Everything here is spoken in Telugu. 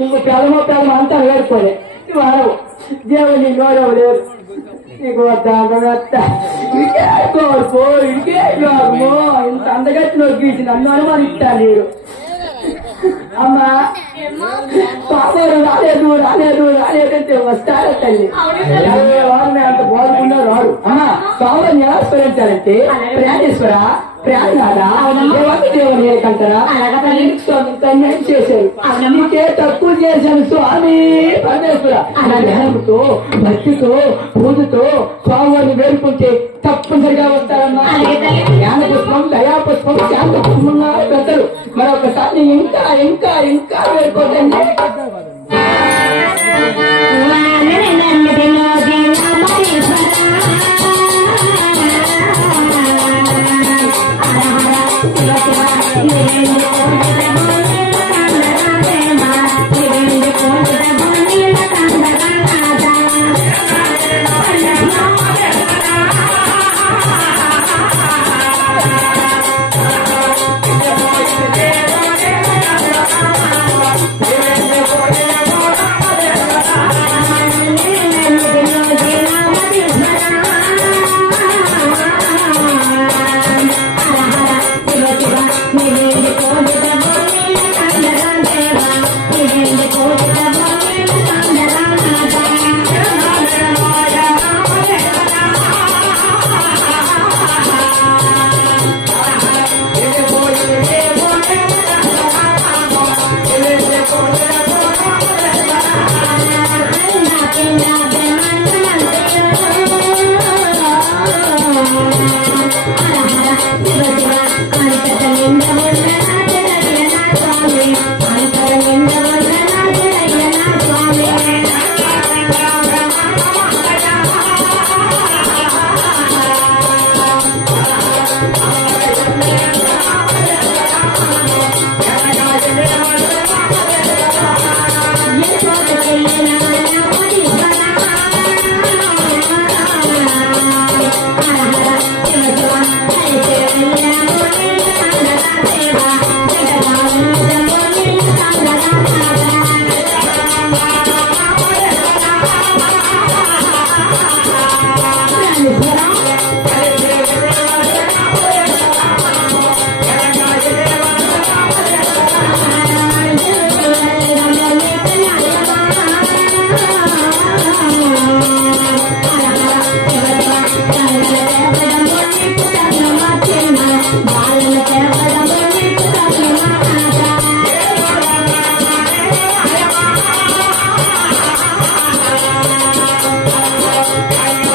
నువ్వు పెదమ పెదమ అంతా వేడుకోలే నువ్వు అనవు దేవుని నోడవు లేదు నీకు కోరుకో ఇంకే ఇంత నొక్కించి నన్ను అనుమానిస్తా మీరు అమ్మా పాపరు రాలేదు రాలేదు రాలేదంటే వస్తారా తల్లి? వారిని అంత బాగున్నా రాడు. అమ్మా స్వామిని ఎలా స్మరించారంటే ప్రాణేశ్వర ప్రాణనాథ స్వామి కన్యాయం చేశారు. నీకే తక్కువ చేశాను స్వామి. పరమేశ్వర జ్ఞానంతో భక్తితో పూజతో స్వామివారిని వేడుకుంటే తప్పనిసరిగా వస్తారమ్మా. జ్ఞాన పుష్పం దయా పుష్పం శాంత పుష్పంగా పెద్దలు మరొకసారి ఇంకా ఇంకా ఇంకా వేడుకోదండి Ay, Pai.